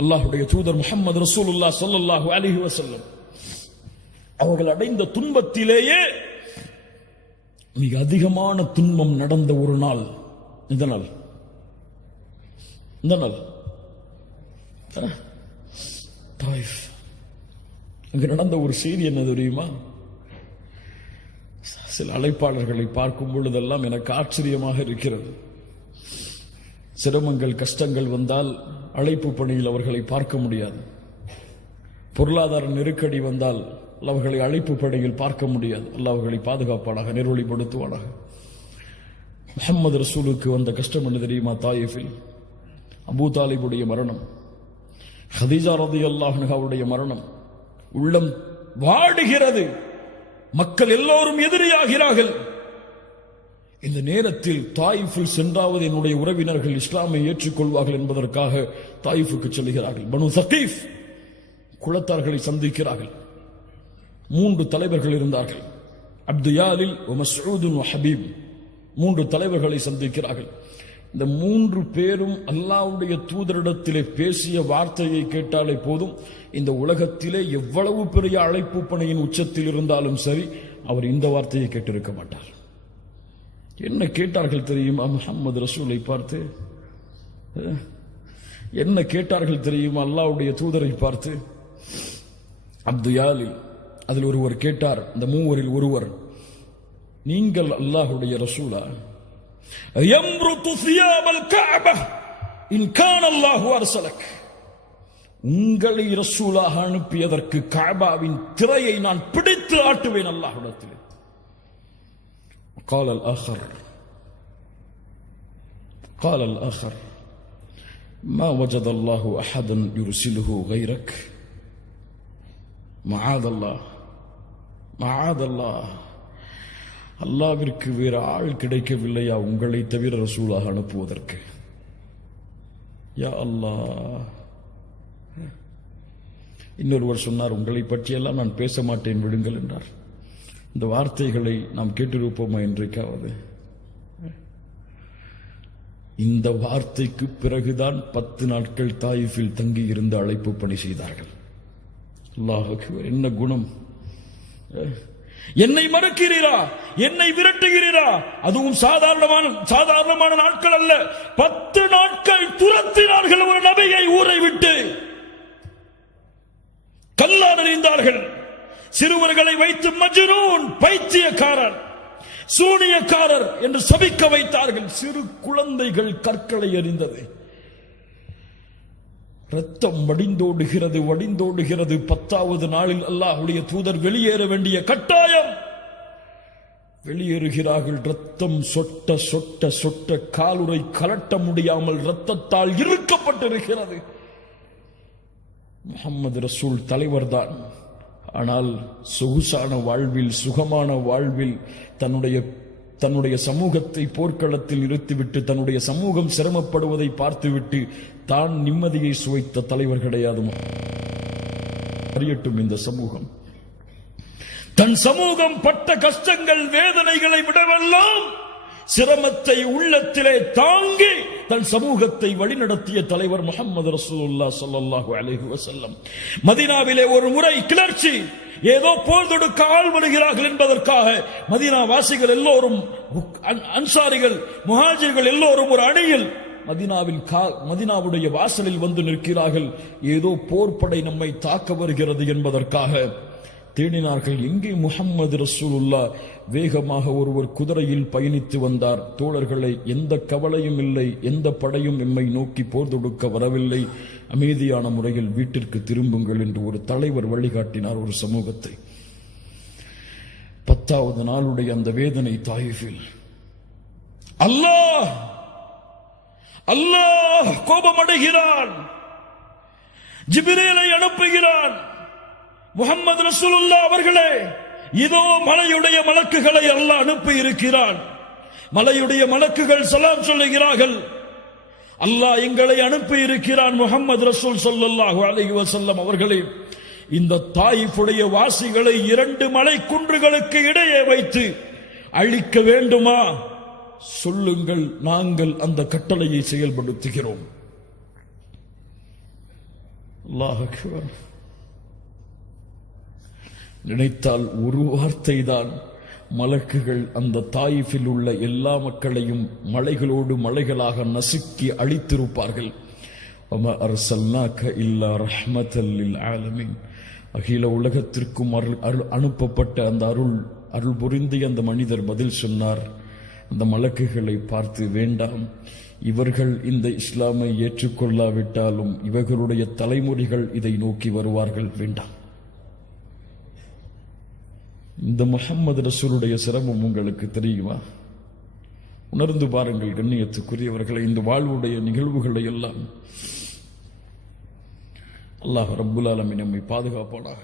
அல்லாஹ்வுடைய தூதர் முஹம்மது ரசூலுல்லாஹ் ஸல்லல்லாஹு அலைஹி வஸல்லம் அவர்கள் அடைந்த துன்பத்திலேயே மிக அதிகமான துன்பம் நடந்த ஒரு நாள் இந்த நாள் தாயிஃப். அங்கு நடந்த ஒரு செய்தி என்ன தெரியுமா? சில அழைப்பாளர்களை பார்க்கும் பொழுதெல்லாம் எனக்கு ஆச்சரியமாக இருக்கிறது. சிரமங்கள் கஷ்டங்கள் வந்தால் அழைப்பு பணியில் அவர்களை பார்க்க முடியாது. பொருளாதார நெருக்கடி வந்தால் அவர்களை அழைப்பு பணியில் பார்க்க முடியாது. அல்லாஹ் அவர்களை பாதுகாப்பானாக, நெருவழிப்படுத்துவானாக. முஹம்மது ரசூலுக்கு வந்த கஷ்டம் என்ன தெரியுமா? தாயிஃபில் அபூ தாலிபுடைய மரணம், ஹதீஜா ரலியல்லாஹு அன்ஹாவுடைய மரணம். உள்ளம் வாடுகிறது. மக்கள் எல்லோரும் எதிரியாகிறார்கள். இந்த நேரத்தில் தாயிஃபில் சென்றாவது என்னுடைய உறவினர்கள் இஸ்லாமை ஏற்றுக்கொள்வார்கள் என்பதற்காக தாயிஃபுக்கு செல்கிறார்கள். பனு ஸகீஃப் குலத்தார்களை சந்திக்கிறார்கள். 3 தலைவர்கள் இருந்தார்கள். அப்து யாலில், மஸ்ஊத், ஹபீப். 3 தலைவர்களை சந்திக்கிறார்கள். இந்த 3 பேரும் அல்லாஹ்வுடைய தூதரிடத்திலே பேசிய வார்த்தையை கேட்டாலே போதும், இந்த உலகத்திலே எவ்வளவு பெரிய அழைப்பு பணியின் உச்சத்தில் இருந்தாலும் சரி, அவர் இந்த வார்த்தையை கேட்டிருக்க மாட்டார். என்ன கேட்டார்கள் தெரியுமா? முஹம்மது ரசூலை பார்த்து என்ன கேட்டார்கள் தெரியுமா? அல்லாஹ்வுடைய தூதரை பார்த்து. அப்து யாலில் அதில் ஒருவர் கேட்டார், இந்த 3 ஒருவர், நீங்கள் அல்லாஹ்வுடைய ரசூலா? யம்ருது சியாபல் கஅபா இன் கான அல்லாஹு அர்ஸலக். உங்களை ரசூலாக அனுப்பியதற்கு கஅபாவின் திரையை நான் பிடித்து ஆட்டுவேன் அல்லாஹ்விடத்தில். قال الآخر ما وجد الله أحدا يرسله غيرك. معاذ الله. அல்லாஹ்விற்கு வேறு ஆள் கிடைக்கவில்லையா உங்களை தவிர ரசூலாக அனுப்புவதற்கு? யா அல்லாஹ். இன்னொருவர் சொன்னார், உங்களை பற்றியெல்லாம் நான் பேச மாட்டேன், விடுங்கள் என்றார். இந்த வார்த்தைகளை நாம் கேட்டிருப்போமா என்றைக்காவது? இந்த வார்த்தைக்கு பிறகுதான் 10 நாட்கள் தாயிஃபில் தங்கி இருந்து அழைப்பு பணி செய்தார்கள். அல்லாஹ் அக்பர். என்ன குணம்! என்னை மறக்கிறீரா, என்னை விரட்டுகிறீரா? அதுவும் சாதாரணமான நாட்கள் அல்ல. 10 நாட்கள் துரத்தினார்கள் ஒரு நபியை ஊரை விட்டு. கல்லால் எறிந்தார்கள். சிறுவர்களை வைத்து மஜ்னூன், பைத்தியக்காரர், சூனியக்காரர் என்று சபிக்க வைத்தார்கள். சிறு குழந்தைகள் கற்களை எறிந்தது. ரத்தம் வடிந்தோடுகிறது. 10வது நாளில் அல்லாஹ்வுடைய தூதர் வெளியேற வேண்டிய கட்டாயம். வெளியேறுகிறார்கள். ரத்தம் சொட்ட சொட்ட சொட்ட காலுறை கலட்ட முடியாமல் ரத்தத்தால் இறுக்கப்பட்டிருக்கிறது. முஹம்மது ரசூல் தலைவர் தான். ஆனால் சொகுசான வாழ்வில், சுகமான வாழ்வில் தன்னுடைய சமூகத்தை போர்க்களத்தில் நிறுத்திவிட்டு தன்னுடைய சமூகம் சிரமப்படுவதை பார்த்துவிட்டு தான் நிம்மதியை சுவைத்த தலைவர் கிடையாது. அறியட்டும் இந்த சமூகம். தன் சமூகம் பட்ட கஷ்டங்கள், வேதனைகளை விடவெல்லாம் சிரமத்தை உள்ளத்திலே தாங்கி தன் சமூகத்தை வழிநடத்திய தலைவர் முஹம்மது ரசூலுல்லாஹ் ஸல்லல்லாஹு அலைஹி வஸல்லம். மதீனாவிலே ஒரு முறை கிளர்ச்சி, ஏதோ போர் தொடுக்க ஆள் வருகிறார்கள் என்பதற்காக மதீனா வாசிகள் எல்லோரும், அன்சாரிகள், முஹாஜிர்கள் எல்லோரும் ஒரு அணியில் மதீனாவுடைய வாசலில் வந்து நிற்கிறார்கள். ஏதோ போர்ப்படை நம்மை தாக்க வருகிறது என்பதற்காக தேடினார்கள். எங்கே முஹம்மது ரசூலுல்லாஹ்? வேகமாக ஒருவர் குதிரையில் பயணித்து வந்தார். தோழர்களை, எந்த கவலையும் இல்லை, எந்த படையும் எம்மை நோக்கி போர் தொடுக்க வரவில்லை, அமைதியான முறையில் வீட்டிற்கு திரும்புங்கள் என்று ஒரு தலைவர் வழிகாட்டினார் ஒரு சமூகத்தை. 10வது நாளுடைய அந்த வேதனை தாயிஃபில். அல்லாஹ் கோபமடைகிறான். ஜிப்ரீலை அனுப்புகிறான். முஹம்மது ரசூலுல்லாஹ் அவர்களே, இதோ மலையுடைய மலக்குகளை அல்லாஹ் அனுப்பி இருக்கிறான். மலையுடைய மலக்குகள் சலாம் சொல்லுகிறார்கள். அல்லாஹ் எங்களை அனுப்பி இருக்கிறான். முஹம்மது ரசூல் ஸல்லல்லாஹு அலைஹி வஸல்லம் அவர்களே, இந்த தாயிஃபுடைய வாசிகளை 2 மலை குன்றுகளுக்கு இடையே வைத்து அழிக்க வேண்டுமா? சொல்லுங்கள், நாங்கள் அந்த கட்டளையை செயல்படுத்துகிறோம். அல்லாஹ் அக்பர். நினைத்தால் ஒரு வார்த்தை தான் மலக்குகள் அந்த தாயிஃபில் உள்ள எல்லா மக்களையும் மலைகளோடு மலைகளாக நசுக்கி அழித்திருப்பார்கள். வமா அர்சல்னாக இல்லா ரஹ்மத்தல் லில் ஆலமீன். அகில உலகத்திற்கும் அனுப்பப்பட்ட அந்த அருள் புரிந்திய அந்த மனிதர் பதில் சொன்னார் அந்த மலக்குகளை பார்த்து, வேண்டாம், இவர்கள் இந்த இஸ்லாமை ஏற்றுக்கொள்ளாவிட்டாலும் இவர்களுடைய தலைமுறைகள் இதை நோக்கி வருவார்கள், வேண்டாம். இந்த முஹம்மது ரசூலுடைய சிரமம் உங்களுக்கு தெரியுமா? உணர்ந்து பாருங்கள் கண்ணியத்துக்குரியவர்களை. இந்த வாழ்வுடைய நிகழ்வுகளை எல்லாம் அல்லாஹ் ரப்புல் ஆலமீன் நம்மை பாதுகாப்பானாக.